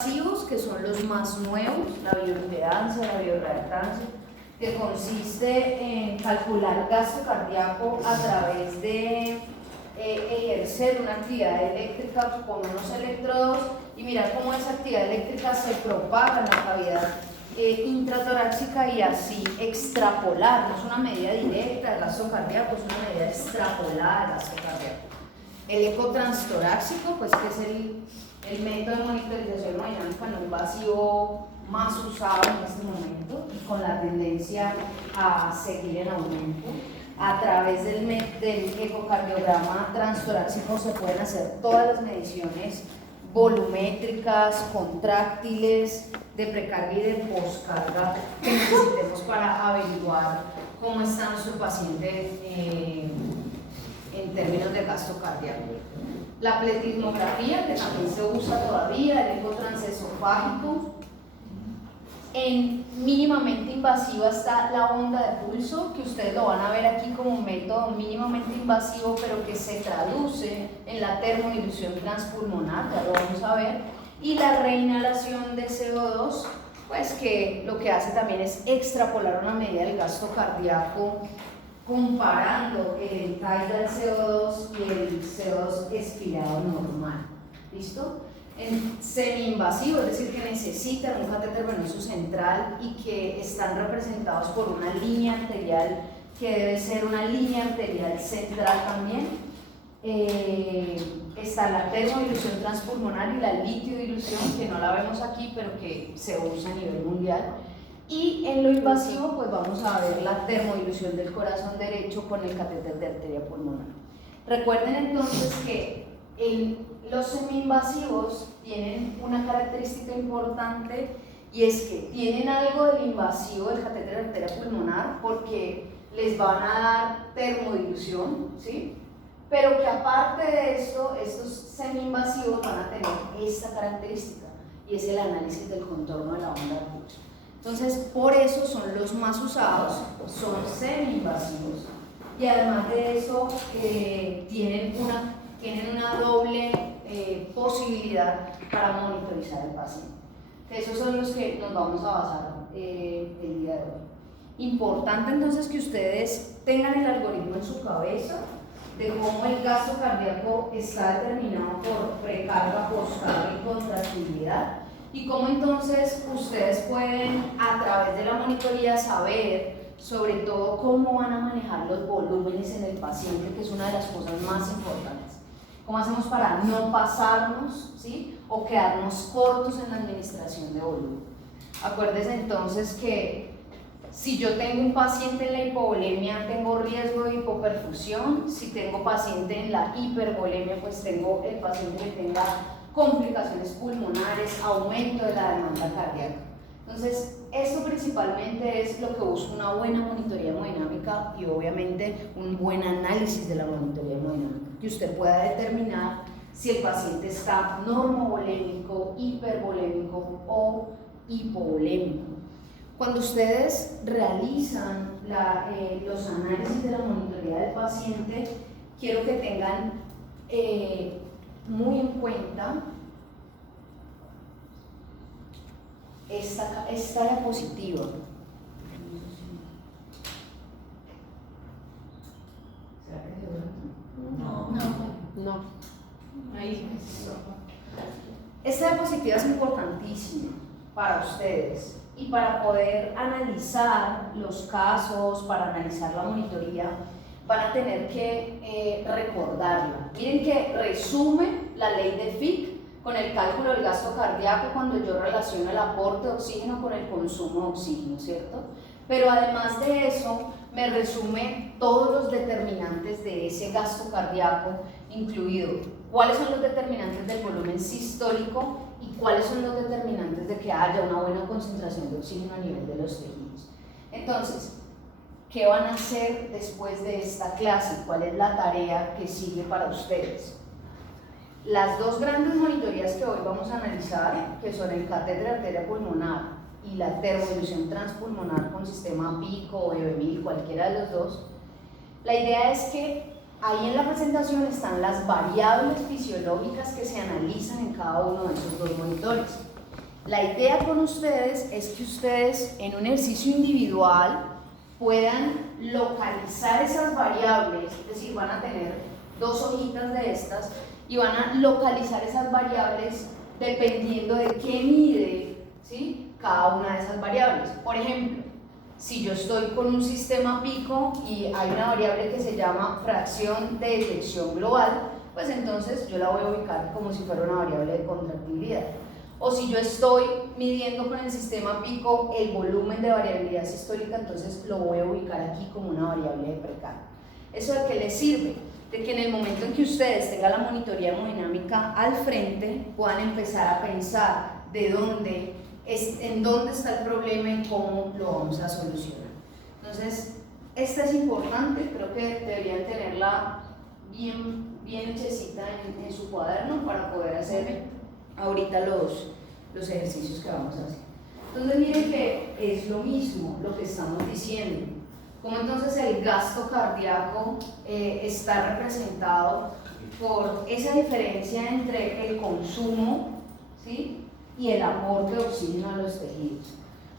Pasivos, que son los más nuevos, la bioimpedancia, la bioreactancia, que consiste en calcular gasto cardíaco a través de ejercer una actividad eléctrica con unos electrodos y mirar cómo esa actividad eléctrica se propaga en la cavidad intratorácica y así extrapolar. No es una medida directa del gasto cardíaco, es una medida extrapolada del gasto cardíaco. El eco transtorácico, pues que es el método de monitorización hemodinámica no invasivo más usado en este momento y con la tendencia a seguir en aumento. A través del ecocardiograma transtorácico se pueden hacer todas las mediciones volumétricas, contráctiles, de precarga y de poscarga que necesitemos para averiguar cómo está nuestro paciente en términos de gasto cardíaco. La pletismografía, que también se usa todavía, el eco transesofágico. En mínimamente invasiva está la onda de pulso, que ustedes lo van a ver aquí como un método mínimamente invasivo, pero que se traduce en la termodilución transpulmonar, ya lo vamos a ver. Y la reinhalación de CO2, pues que lo que hace también es extrapolar una medida del gasto cardíaco comparando el tidal CO2 y el CO2 expirado normal. ¿Listo? En semi-invasivo, es decir, que necesitan un catéter venoso central y que están representados por una línea arterial que debe ser una línea arterial central también. Está la termodilución transpulmonar y la litiodilución, que no la vemos aquí, pero que se usa a nivel mundial. Y en lo invasivo, pues vamos a ver la termodilución del corazón derecho con el catéter de arteria pulmonar. Recuerden entonces que los semi-invasivos tienen una característica importante y es que tienen algo del invasivo del catéter de arteria pulmonar porque les van a dar termodilución, ¿sí? Pero que aparte de esto, estos semi-invasivos van a tener esta característica y es el análisis del contorno de la onda de pulso. Entonces, por eso son los más usados, son semi-invasivos y además de eso tienen una doble posibilidad para monitorizar al paciente. Esos son los que nos vamos a basar el día de hoy. Importante entonces que ustedes tengan el algoritmo en su cabeza de cómo el gasto cardíaco está determinado por precarga, poscarga y contractilidad y cómo entonces ustedes pueden a través de la monitoría saber sobre todo cómo van a manejar los volúmenes en el paciente, que es una de las cosas más importantes. ¿Cómo hacemos para no pasarnos, ¿sí? O quedarnos cortos en la administración de volumen? Acuérdense entonces que si yo tengo un paciente en la hipovolemia, tengo riesgo de hipoperfusión. Si tengo paciente en la hipervolemia, pues tengo el paciente que tenga complicaciones pulmonares, aumento de la demanda cardíaca. Entonces, esto principalmente es lo que busca una buena monitoría hemodinámica y obviamente un buen análisis de la monitoría hemodinámica, que usted pueda determinar si el paciente está normovolémico, hipervolémico o hipovolémico. Cuando ustedes realizan los análisis de la monitoría del paciente, quiero que tengan muy en cuenta esta diapositiva. ¿Será que se ve? No. Ahí. Esta diapositiva es importantísima para ustedes y para poder analizar los casos, para analizar la monitoría, van a tener que recordarla. Miren que resume la ley de Fick con el cálculo del gasto cardíaco cuando yo relaciono el aporte de oxígeno con el consumo de oxígeno, ¿cierto? Pero además de eso, me resume todos los determinantes de ese gasto cardíaco, incluido cuáles son los determinantes del volumen sistólico y cuáles son los determinantes de que haya una buena concentración de oxígeno a nivel de los tejidos. Entonces, ¿qué van a hacer después de esta clase? ¿Cuál es la tarea que sigue para ustedes? Las dos grandes monitorías que hoy vamos a analizar, que son el catéter de arteria pulmonar y la termodilución transpulmonar con sistema PICO o EBMIL, cualquiera de los dos, la idea es que ahí en la presentación están las variables fisiológicas que se analizan en cada uno de esos dos monitores. La idea con ustedes es que ustedes en un ejercicio individual puedan localizar esas variables, es decir, van a tener 2 hojitas de estas y van a localizar esas variables dependiendo de qué mide, ¿sí?, cada una de esas variables. Por ejemplo, si yo estoy con un sistema pico y hay una variable que se llama fracción de eyección global, pues entonces yo la voy a ubicar como si fuera una variable de contractibilidad. O si yo estoy midiendo con el sistema pico el volumen de variabilidad sistólica, entonces lo voy a ubicar aquí como una variable de precarga. ¿Eso de qué les sirve? De que en el momento en que ustedes tengan la monitoría hemodinámica al frente, puedan empezar a pensar en dónde está el problema y cómo lo vamos a solucionar. Entonces, esta es importante, creo que deberían tenerla bien hechecita en su cuaderno para poder hacer ahorita los ejercicios que vamos a hacer. Entonces miren que es lo mismo lo que estamos diciendo, como entonces el gasto cardíaco está representado por esa diferencia entre el consumo, ¿sí?, y el aporte de oxígeno a los tejidos.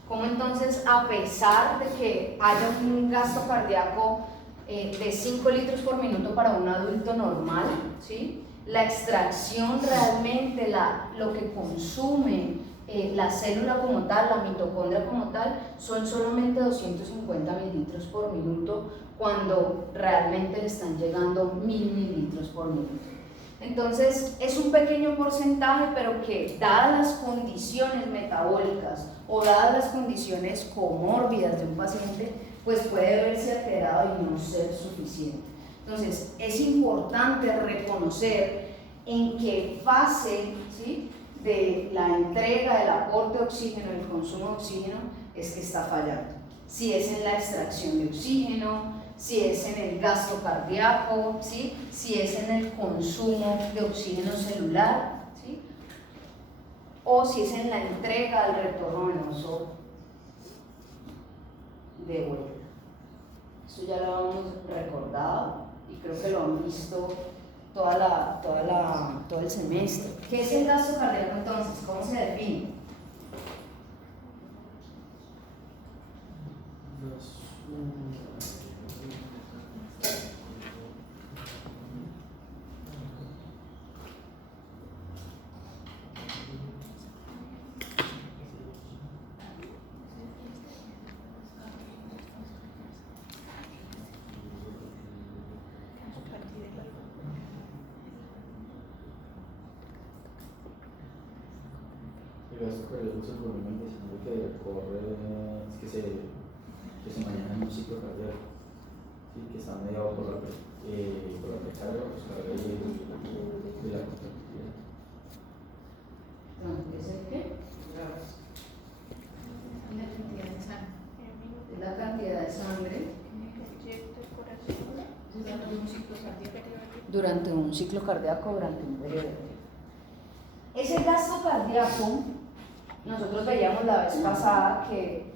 Como entonces, a pesar de que haya un gasto cardíaco de 5 litros por minuto para un adulto normal, ¿sí?, la extracción realmente, lo que consume la célula como tal, la mitocondria como tal, son solamente 250 mililitros por minuto, cuando realmente le están llegando 1000 mililitros por minuto. Entonces, es un pequeño porcentaje, pero que dadas las condiciones metabólicas o dadas las condiciones comórbidas de un paciente, pues puede verse alterado y no ser suficiente. Entonces, es importante reconocer en qué fase, ¿sí?, de la entrega, del aporte de oxígeno, del consumo de oxígeno, es que está fallando. Si es en la extracción de oxígeno, si es en el gasto cardíaco, ¿sí?, si es en el consumo de oxígeno celular, ¿sí?, o si es en la entrega al retorno venoso de vuelta. Eso ya lo hemos recordado y creo que lo han visto todo el semestre. ¿Qué es el gasto cardíaco entonces? ¿Cómo se define? El gasto cardíaco es el volumen de sangre que se maneja en un ciclo cardíaco, ¿sí?, que está mediado por la precarga, la descarga y la contractilidad. ¿Es el qué? Es la cantidad de sangre durante un ciclo cardíaco, durante un periodo. Ese gasto cardíaco, nosotros veíamos la vez pasada que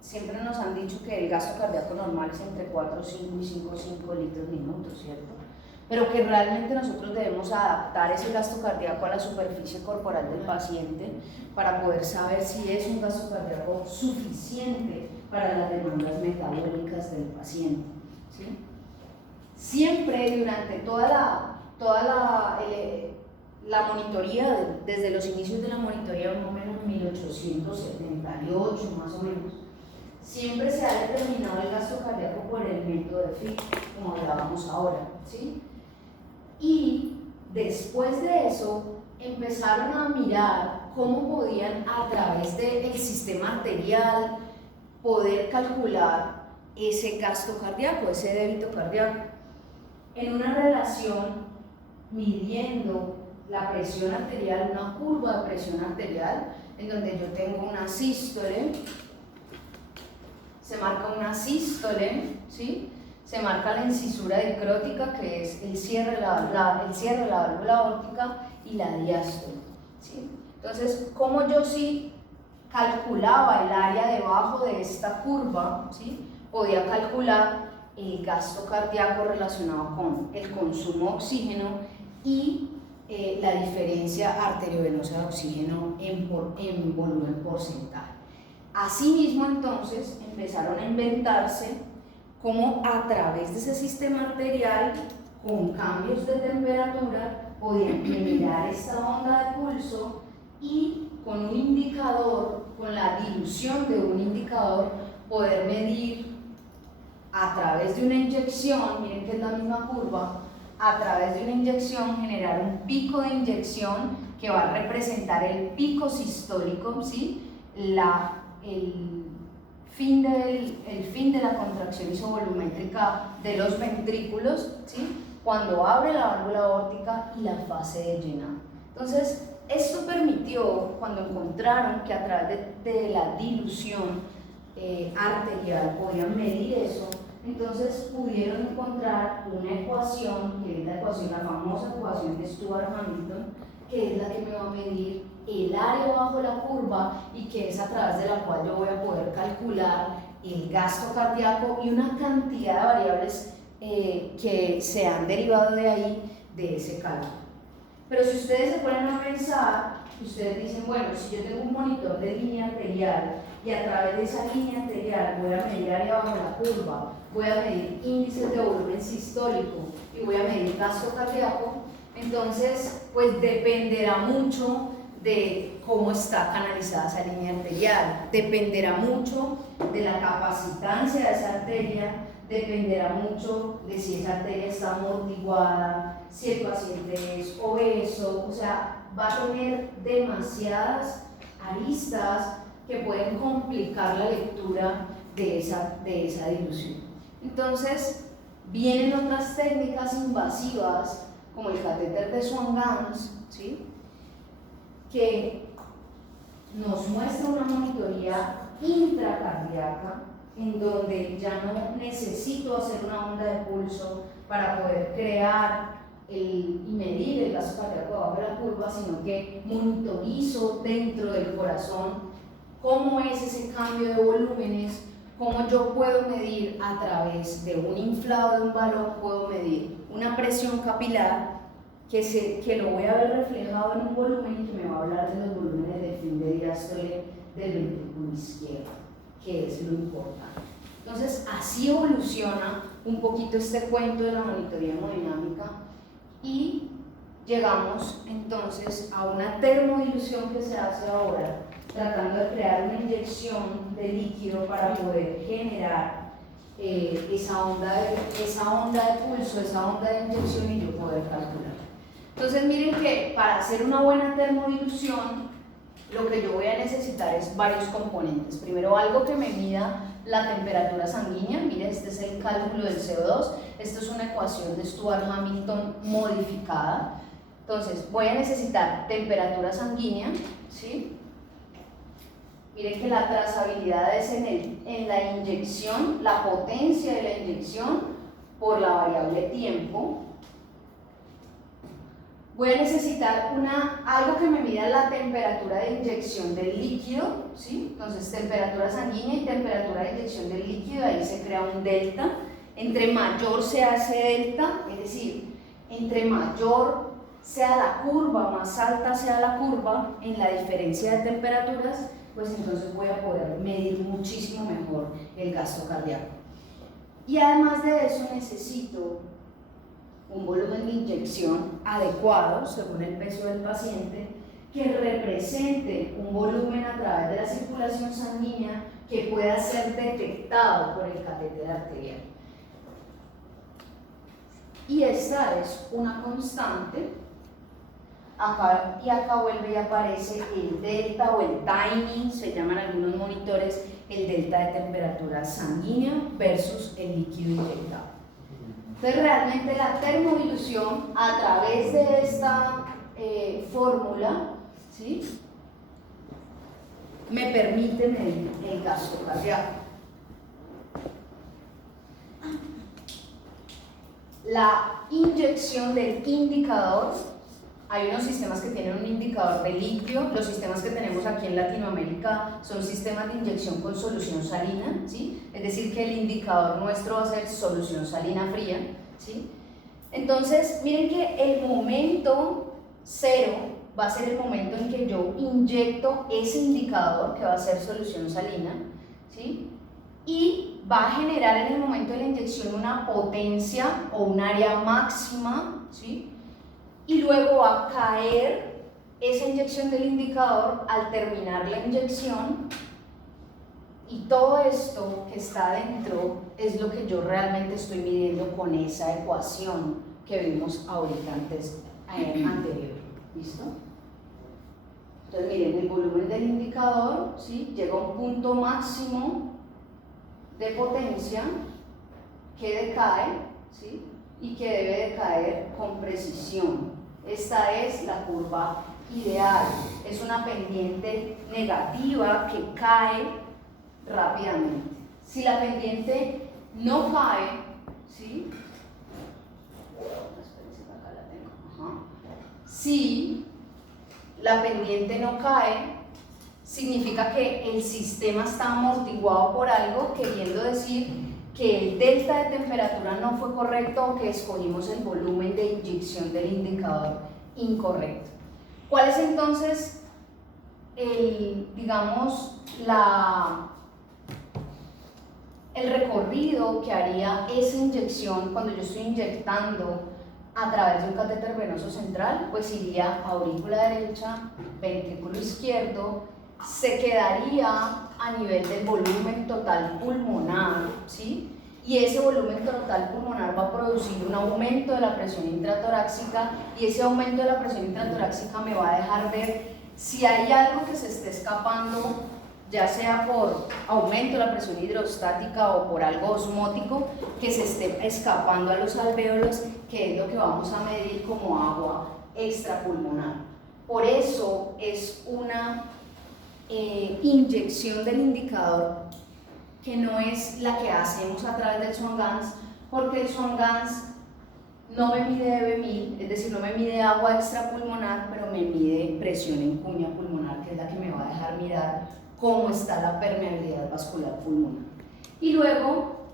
siempre nos han dicho que el gasto cardíaco normal es entre 4,5 y 5,5 litros minuto, ¿cierto? Pero que realmente nosotros debemos adaptar ese gasto cardíaco a la superficie corporal del paciente para poder saber si es un gasto cardíaco suficiente para las demandas metabólicas del paciente, ¿sí? Siempre durante toda la monitoría, desde los inicios de la monitoría, más o menos 1878 más o menos, siempre se ha determinado el gasto cardíaco por el método de Fick, como hablábamos ahora, ¿sí? Y después de eso empezaron a mirar cómo podían, a través del sistema arterial, poder calcular ese gasto cardíaco, ese débito cardíaco, en una relación midiendo la presión arterial, una curva de presión arterial, en donde yo tengo una sístole, se marca una sístole, ¿sí?, se marca la incisura dicrótica, que es el cierre de la válvula aórtica, y la diástole, ¿sí? Entonces, como yo sí calculaba el área debajo de esta curva, ¿sí?, podía calcular el gasto cardíaco relacionado con el consumo de oxígeno y la diferencia arteriovenosa de oxígeno en volumen porcentaje. Asimismo, entonces, empezaron a inventarse cómo a través de ese sistema arterial, con cambios de temperatura, podían mirar esta onda de pulso y con un indicador, con la dilución de un indicador, poder medir a través de una inyección, miren que es la misma curva, a través de una inyección generar un pico de inyección que va a representar el pico sistólico, ¿sí? El fin de la contracción isovolumétrica de los ventrículos, ¿sí? Cuando abre la válvula aórtica y la fase de llenado. Entonces, esto permitió, cuando encontraron que a través de la dilución arterial podían medir eso, entonces pudieron encontrar una ecuación, que es la famosa ecuación de Stewart-Hamilton, que es la que me va a medir el área bajo la curva y que es a través de la cual yo voy a poder calcular el gasto cardíaco y una cantidad de variables que se han derivado de ahí, de ese cálculo. Pero si ustedes se ponen a pensar, ustedes dicen, bueno, si yo tengo un monitor de línea arterial y a través de esa línea arterial voy a medir área bajo la curva, voy a medir índices de volumen sistólico y voy a medir gasto cardíaco, entonces pues dependerá mucho de cómo está canalizada esa línea arterial, dependerá mucho de la capacitancia de esa arteria, dependerá mucho de si esa arteria está amortiguada, si el paciente es obeso, o sea, va a tener demasiadas aristas que pueden complicar la lectura de esa dilución. Entonces, vienen otras técnicas invasivas, como el catéter de Swan-Ganz, ¿sí? Que nos muestra una monitoría intracardíaca en donde ya no necesito hacer una onda de pulso para poder crear y medir el gasto cardíaco bajo la curva, sino que monitorizo dentro del corazón cómo es ese cambio de volúmenes, cómo yo puedo medir a través de un inflado de un balón, puedo medir una presión capilar que lo voy a ver reflejado en un volumen y que me va a hablar de los volúmenes de fin de diástole del ventrículo izquierdo, que es lo importante. Entonces, así evoluciona un poquito este cuento de la monitoría hemodinámica y llegamos entonces a una termodilución que se hace ahora, tratando de crear una inyección de líquido para poder generar esa onda de pulso, esa onda de inyección y yo poder calcular. Entonces miren que para hacer una buena termodilución lo que yo voy a necesitar es varios componentes. Primero, algo que me mida la temperatura sanguínea. Miren, este es el cálculo del CO2. Esto es una ecuación de Stewart-Hamilton modificada. Entonces voy a necesitar temperatura sanguínea, ¿sí? Miren que la trazabilidad es en la inyección, la potencia de la inyección por la variable tiempo. Voy a necesitar algo que me mida la temperatura de inyección del líquido, ¿sí? Entonces temperatura sanguínea y temperatura de inyección del líquido, ahí se crea un delta. Entre mayor sea ese delta, es decir, entre mayor sea la curva, más alta sea la curva en la diferencia de temperaturas, pues entonces voy a poder medir muchísimo mejor el gasto cardíaco. Y además de eso necesito un volumen de inyección adecuado según el peso del paciente que represente un volumen a través de la circulación sanguínea que pueda ser detectado por el catéter arterial. Y esta es una constante. Acá vuelve y aparece el delta o el timing, se llaman algunos monitores, el delta de temperatura sanguínea versus el líquido inyectado. Entonces realmente la termodilución a través de esta fórmula, ¿sí?, me permite medir el gasto cardíaco. La inyección del indicador, hay unos sistemas que tienen un indicador de litio, los sistemas que tenemos aquí en Latinoamérica son sistemas de inyección con solución salina, ¿sí? Es decir que el indicador nuestro va a ser solución salina fría, ¿sí? Entonces miren que el momento 0 va a ser el momento en que yo inyecto ese indicador, que va a ser solución salina, ¿sí? Y va a generar en el momento de la inyección una potencia o un área máxima, ¿sí? Y luego va a caer esa inyección del indicador al terminar la inyección, y todo esto que está dentro es lo que yo realmente estoy midiendo con esa ecuación que vimos ahorita anterior. ¿Listo? Entonces miren, el volumen del indicador, ¿sí?, llega a un punto máximo de potencia que decae, ¿sí?, y que debe decaer con precisión. Esta es la curva ideal, es una pendiente negativa que cae rápidamente. Si la pendiente no cae, ¿sí?, acá la tengo. Ajá. Si la pendiente no cae, significa que el sistema está amortiguado por algo, queriendo decir que el delta de temperatura no fue correcto o que escogimos el volumen de inyección del indicador incorrecto. ¿Cuál es entonces el recorrido que haría esa inyección cuando yo estoy inyectando a través de un catéter venoso central? Pues iría aurícula derecha, ventrículo izquierdo, se quedaría a nivel del volumen total pulmonar, ¿sí? Y ese volumen total pulmonar va a producir un aumento de la presión intratorácica, y ese aumento de la presión intratorácica me va a dejar ver si hay algo que se esté escapando, ya sea por aumento de la presión hidrostática o por algo osmótico que se esté escapando a los alvéolos, que es lo que vamos a medir como agua extrapulmonar. Por eso es una inyección del indicador que no es la que hacemos a través del Swan-Ganz, porque el Swan-Ganz no me mide EB1000, es decir, no me mide agua extrapulmonar, pero me mide presión en cuña pulmonar, que es la que me va a dejar mirar cómo está la permeabilidad vascular pulmonar. Y luego,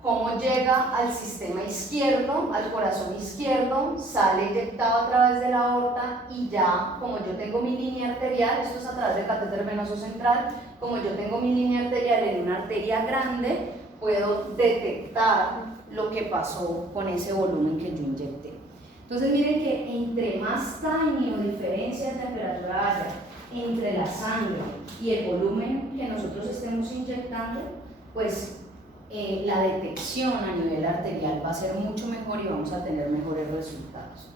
cómo llega al sistema izquierdo, al corazón izquierdo, sale inyectado a través de la aorta, y ya, como yo tengo mi línea arterial, esto es a través del catéter venoso central, como yo tengo mi línea arterial en una arteria grande, puedo detectar lo que pasó con ese volumen que yo inyecté. Entonces miren que entre más tiny o diferencia de temperatura haya entre la sangre y el volumen que nosotros estemos inyectando, pues la detección a nivel arterial va a ser mucho mejor y vamos a tener mejores resultados.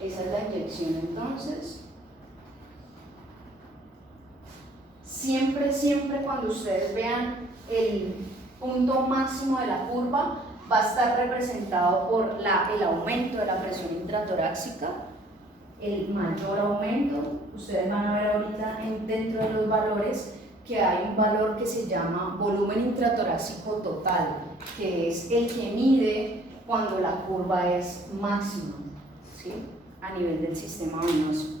Esa es la inyección entonces. Siempre cuando ustedes vean el punto máximo de la curva, va a estar representado por el aumento de la presión intratorácica, el mayor aumento. Ustedes van a ver ahorita dentro de los valores que hay un valor que se llama volumen intratorácico total, que es el que mide cuando la curva es máxima, ¿sí?, a nivel del sistema venoso.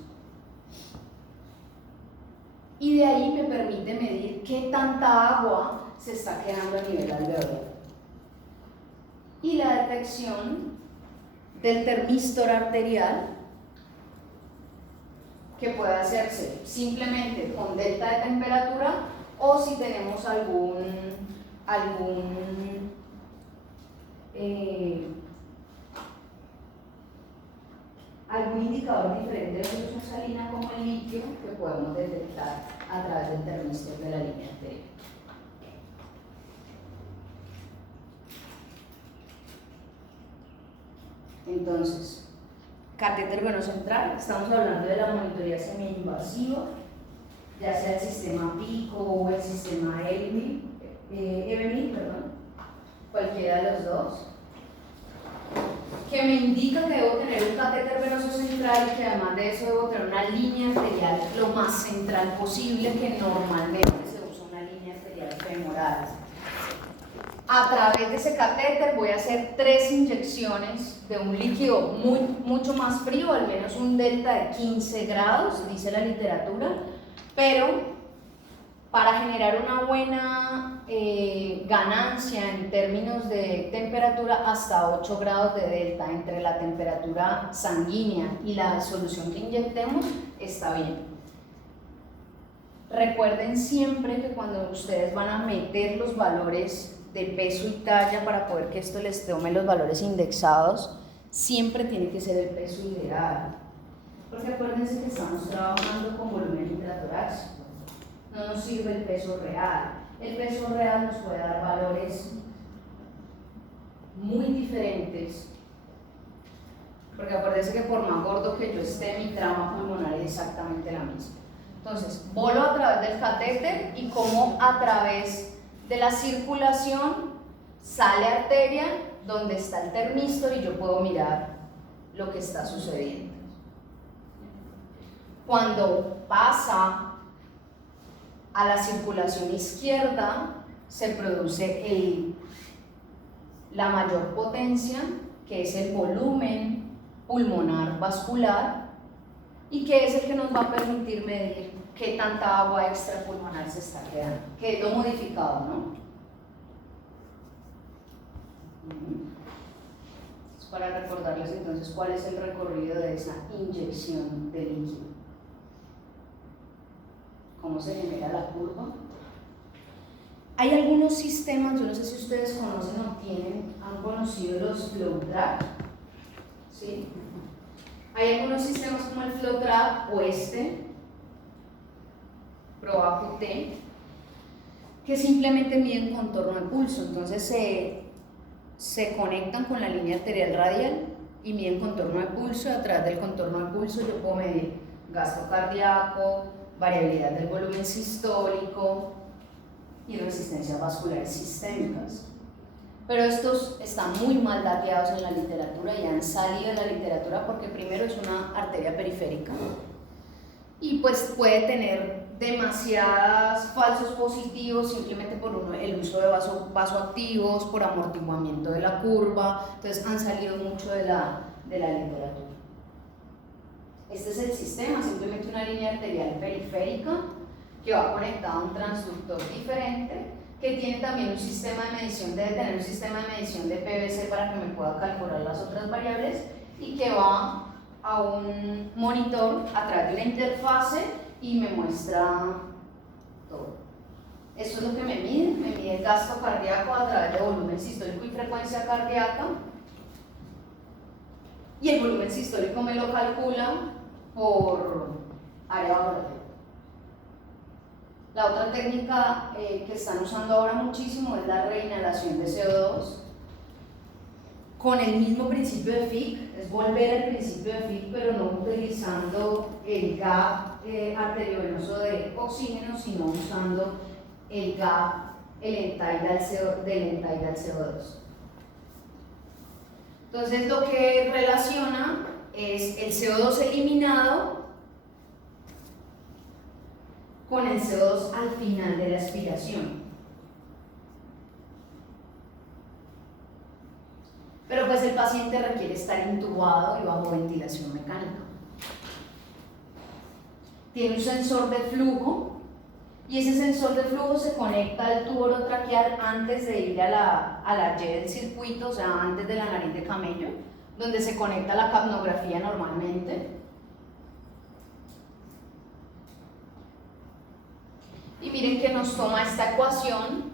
Y de ahí me permite medir qué tanta agua se está quedando a nivel alveolar. Y la detección del termistor arterial, que puede hacerse simplemente con delta de temperatura, o si tenemos algún indicador diferente de solución salina como el litio, que podemos detectar a través del termistor de la línea arterial. Entonces, catéter venoso central, estamos hablando de la monitoría semi-invasiva, ya sea el sistema PICO o el sistema EB1000, cualquiera de los dos, que me indica que debo tener un catéter venoso central y que además de eso debo tener una línea arterial lo más central posible, que normalmente se usa una línea arterial femoral. A través de ese catéter voy a hacer 3 inyecciones de un líquido mucho más frío, al menos un delta de 15 grados, dice la literatura, pero para generar una buena ganancia en términos de temperatura hasta 8 grados de delta entre la temperatura sanguínea y la solución que inyectemos está bien. Recuerden siempre que cuando ustedes van a meter los valores de peso y talla para poder que esto les tome los valores indexados, siempre tiene que ser el peso ideal. Porque acuérdense que estamos trabajando con volumen intratorácico. No nos sirve el peso real. El peso real nos puede dar valores muy diferentes. Porque acuérdense que por más gordo que yo esté, mi trama pulmonar es exactamente la misma. Entonces, bolo a través del catéter y cómo a través de la circulación sale arteria donde está el termistor y yo puedo mirar lo que está sucediendo. Cuando pasa a la circulación izquierda, se produce la mayor potencia, que es el volumen pulmonar vascular, y que es el que nos va a permitir medir qué tanta agua extrapulmonar se está quedando, que es lo modificado, ¿no? Es para recordarles entonces cuál es el recorrido de esa inyección de líquido. ¿Cómo se genera la curva? Hay algunos sistemas, yo no sé si ustedes conocen o han conocido los FlowTrack, ¿sí? Hay algunos sistemas como el FlowTrack o ProAQT, que simplemente miden contorno de pulso. Entonces se conectan con la línea arterial radial y miden contorno de pulso, y a través del contorno de pulso yo puedo medir gasto cardíaco, variabilidad del volumen sistólico y resistencias vasculares sistémicas. Pero estos están muy mal dateados en la literatura y han salido de la literatura porque primero es una arteria periférica y pues puede tener demasiados falsos positivos simplemente por el uso de vasoactivos, por amortiguamiento de la curva. Entonces han salido mucho de la literatura. Este es el sistema, simplemente una línea arterial periférica que va conectada a un transductor diferente, que tiene también un sistema de medición, debe tener un sistema de medición de PVC para que me pueda calcular las otras variables, y que va a un monitor a través de una interfase y me muestra todo. Esto es lo que me mide el gasto cardíaco a través de volumen sistólico y frecuencia cardíaca, y el volumen sistólico me lo calcula por área laboratorio. La otra técnica que están usando ahora muchísimo es la reinhalación de CO2 con el mismo principio de Fick, es volver al principio de Fick, pero no utilizando el gap arteriovenoso de oxígeno, sino usando el gap del end-tidal CO2. Entonces lo que relaciona es el CO2 eliminado con el CO2 al final de la expiración. Pero pues el paciente requiere estar intubado y bajo ventilación mecánica. Tiene un sensor de flujo y ese sensor de flujo se conecta al tubo orotraqueal antes de ir a la Y del circuito, o sea, antes de la nariz de camello, donde se conecta la capnografía normalmente. Y miren que nos toma esta ecuación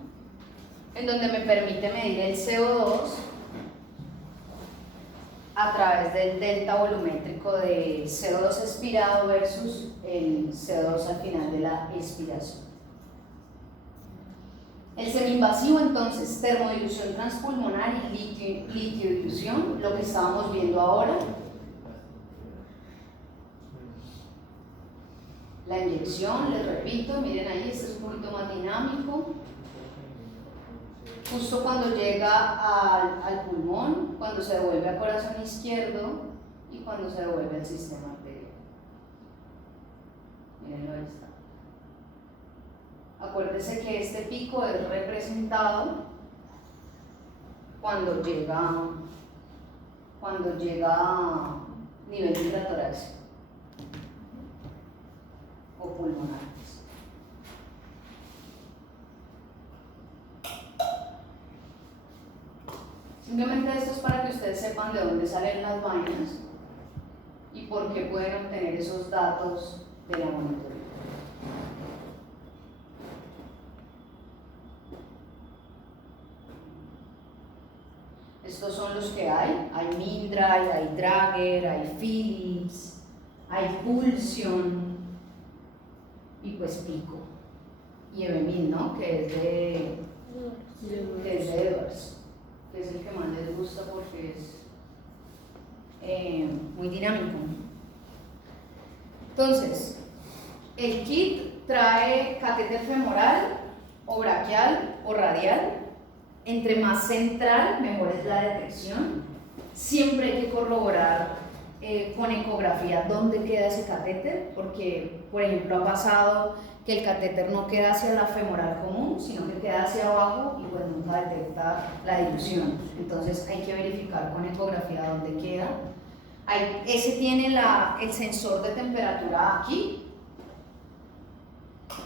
en donde me permite medir el CO2 a través del delta volumétrico de CO2 expirado versus el CO2 al final de la expiración. El semiinvasivo, entonces, termodilución transpulmonar y líquido-dilución, lo que estábamos viendo ahora. La inyección, les repito, miren ahí, este es un poquito más dinámico. Justo cuando llega al pulmón, cuando se devuelve al corazón izquierdo y cuando se devuelve al sistema arterial. Mírenlo, ahí está. Acuérdense que este pico es representado cuando llega a nivel intratorácico o pulmonares. Simplemente esto es para que ustedes sepan de dónde salen las vainas y por qué pueden obtener esos datos de la monitoría. Estos son los que hay Mindray, hay Drager, hay Philips, hay Pulsion y pues Pico y Evemil, ¿no? Que es de Edwards, que es el que más les gusta porque es muy dinámico. Entonces, el kit trae catéter femoral o braquial o radial. Entre más central, mejor es la detección. Siempre hay que corroborar con ecografía dónde queda ese catéter, porque, por ejemplo, ha pasado que el catéter no queda hacia la femoral común, sino que queda hacia abajo y pues nunca detecta la dilución. Entonces hay que verificar con ecografía dónde queda. Ese tiene el sensor de temperatura aquí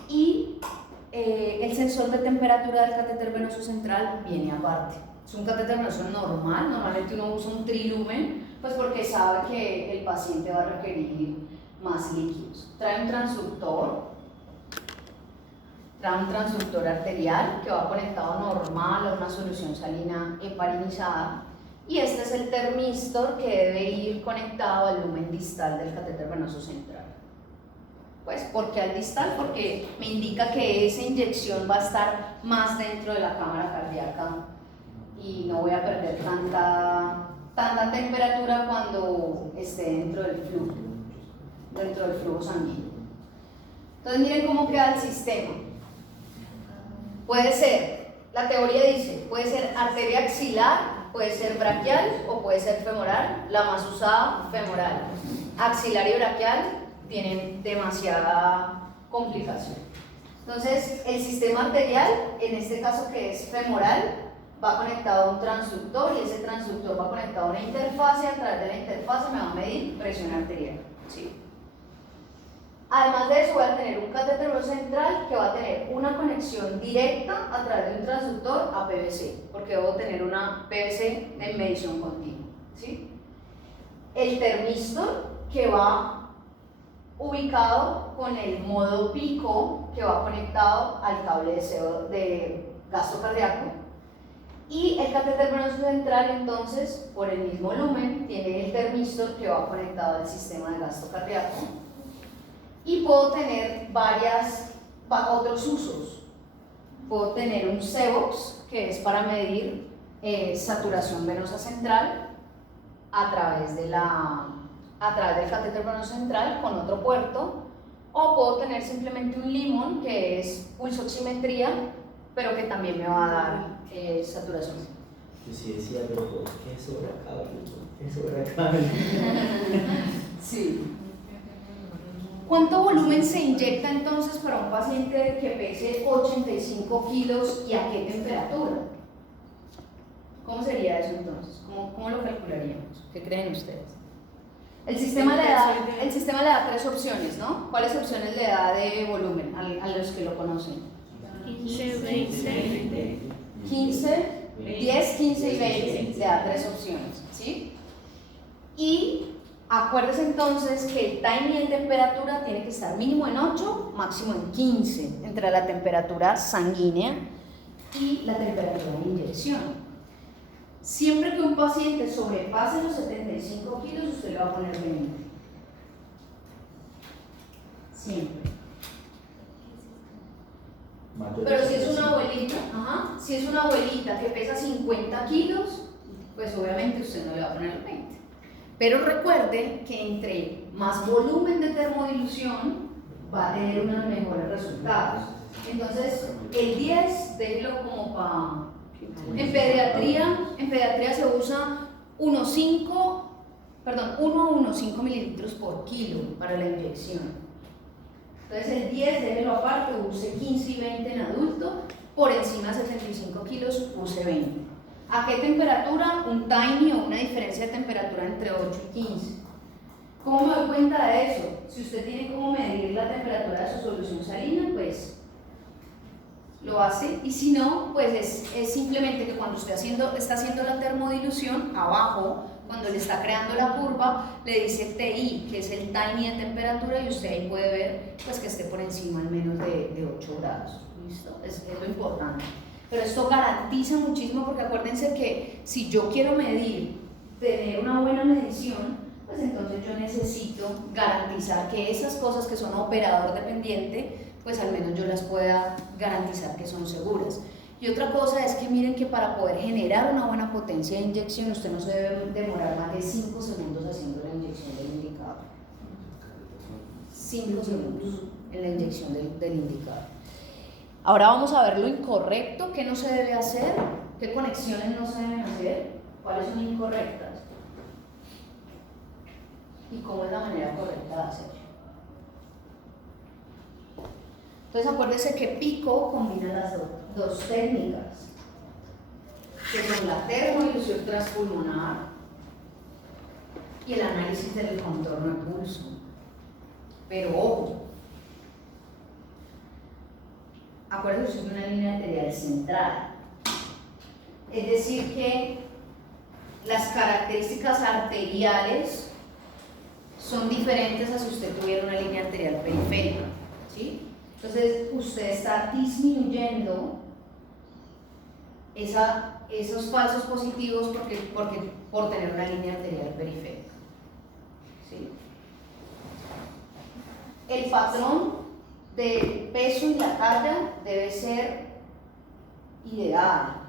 y el sensor de temperatura del catéter venoso central viene aparte. Es un catéter venoso normal, normalmente uno usa un trilumen, pues porque sabe que el paciente va a requerir más líquidos. Trae un transductor arterial que va conectado normal a una solución salina heparinizada, y este es el termistor que debe ir conectado al lumen distal del catéter venoso central. Pues, ¿por qué al distal? Porque me indica que esa inyección va a estar más dentro de la cámara cardíaca y no voy a perder tanta temperatura cuando esté dentro del flujo sanguíneo. Entonces miren cómo queda el sistema. Puede ser, la teoría dice, puede ser arteria axilar, puede ser braquial o puede ser femoral, la más usada, femoral. Axilar y braquial tienen demasiada complicación. Entonces, el sistema arterial, en este caso que es femoral, va conectado a un transductor y ese transductor va conectado a una interfase. A través de la interfase me va a medir presión arterial, ¿sí? Además de eso, voy a tener un catéter venoso central que va a tener una conexión directa a través de un transductor a PVC, porque debo tener una PVC de medición continua, ¿sí? El termistor, que va ubicado con el modo pico, que va conectado al cable de gasto cardíaco, y el catéter venoso central, entonces, por el mismo lumen, tiene el termistor que va conectado al sistema de gasto cardíaco. Y puedo tener otros usos. Puedo tener un SEVOX, que es para medir saturación venosa central a través del catéter venoso central con otro puerto, o puedo tener simplemente un limón, que es pulsoximetría, pero que también me va a dar saturación. Yo sí decía, pero ¿por qué sobre acá? ¿Qué sobre acá? Sí. ¿Cuánto volumen se inyecta entonces para un paciente que pese 85 kilos y a qué temperatura? ¿Cómo sería eso entonces? ¿Cómo lo calcularíamos? ¿Qué creen ustedes? El sistema le da 3 opciones, ¿no? ¿Cuáles opciones le da de volumen a los que lo conocen? 15, 20. 15, 10, 15 y 20. Le da 3 opciones, ¿sí? Y acuérdense entonces que el timing en temperatura tiene que estar mínimo en 8, máximo en 15, entre la temperatura sanguínea y la temperatura de inyección. Siempre que un paciente sobrepase los 75 kilos, usted le va a poner 20. Siempre. Pero si es una abuelita, que pesa 50 kilos, pues obviamente usted no le va a poner 20. Pero recuerde que entre más volumen de termodilución va a tener unos mejores resultados. Entonces, el 10, déjelo como para... En pediatría se usa 1 a 1,5 mililitros por kilo para la inyección. Entonces el 10 déjelo aparte, use 15 y 20 en adulto, por encima de 75 kilos use 20. ¿A qué temperatura? Un tiny o una diferencia de temperatura entre 8 y 15. ¿Cómo me doy cuenta de eso? Si usted tiene cómo medir la temperatura de su solución salina, pues lo hace, y si no, pues es simplemente que cuando usted está haciendo la termodilución, abajo, cuando le está creando la curva, le dice TI, que es el tiny de temperatura, y usted ahí puede ver pues que esté por encima al menos de 8 grados, ¿listo? Es lo importante. Pero esto garantiza muchísimo, porque acuérdense que si yo quiero medir, tener una buena medición, pues entonces yo necesito garantizar que esas cosas que son operador dependiente, pues al menos yo las pueda garantizar que son seguras. Y otra cosa es que miren que para poder generar una buena potencia de inyección, usted no se debe demorar más de 5 segundos haciendo la inyección del indicador. 5 segundos en la inyección del indicador. Ahora vamos a ver lo incorrecto, qué no se debe hacer, qué conexiones no se deben hacer, cuáles son incorrectas y cómo es la manera correcta de hacerlo. Entonces acuérdense que PICO combina las dos técnicas, que son la termodilución transpulmonar y el análisis del contorno de pulso. Pero ojo, acuérdense que es una línea arterial central, es decir que las características arteriales son diferentes a si usted tuviera una línea arterial periférica, ¿sí? Entonces usted está disminuyendo esos falsos positivos por tener una línea arterial periférica, ¿sí? El patrón de peso y la talla debe ser ideal,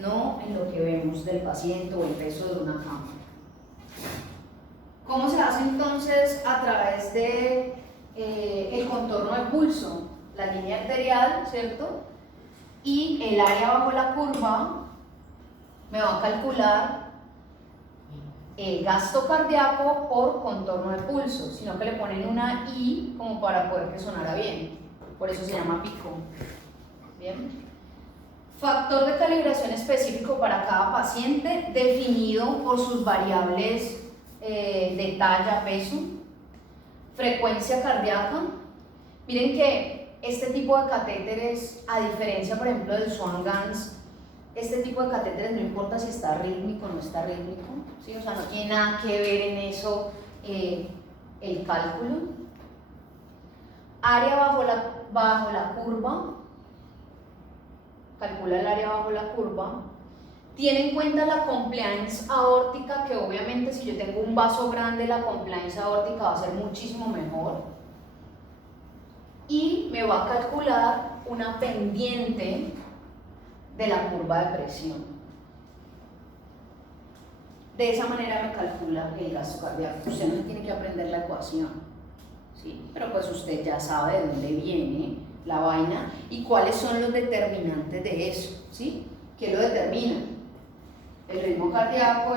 no en lo que vemos del paciente o el peso de una cama. ¿Cómo se hace entonces? A través de el contorno de pulso, la línea arterial, ¿cierto? Y el área bajo la curva me va a calcular el gasto cardíaco por contorno de pulso, sino que le ponen una I como para poder que sonara bien, por eso se llama pico. Bien. Factor de calibración específico para cada paciente, definido por sus variables de talla, peso, frecuencia cardíaca. Miren que este tipo de catéteres, a diferencia por ejemplo del Swan-Ganz, este tipo de catéteres no importa si está rítmico o no está rítmico, ¿sí? O sea, no tiene nada que ver en eso el cálculo. Área bajo la curva, calcula el área bajo la curva. Tiene en cuenta la compliance aórtica, que obviamente si yo tengo un vaso grande, la compliance aórtica va a ser muchísimo mejor. Y me va a calcular una pendiente de la curva de presión. De esa manera me calcula el gasto cardíaco. Usted no tiene que aprender la ecuación, ¿sí? Pero pues usted ya sabe de dónde viene la vaina y cuáles son los determinantes de eso, ¿sí? ¿Qué lo determina? El ritmo cardíaco,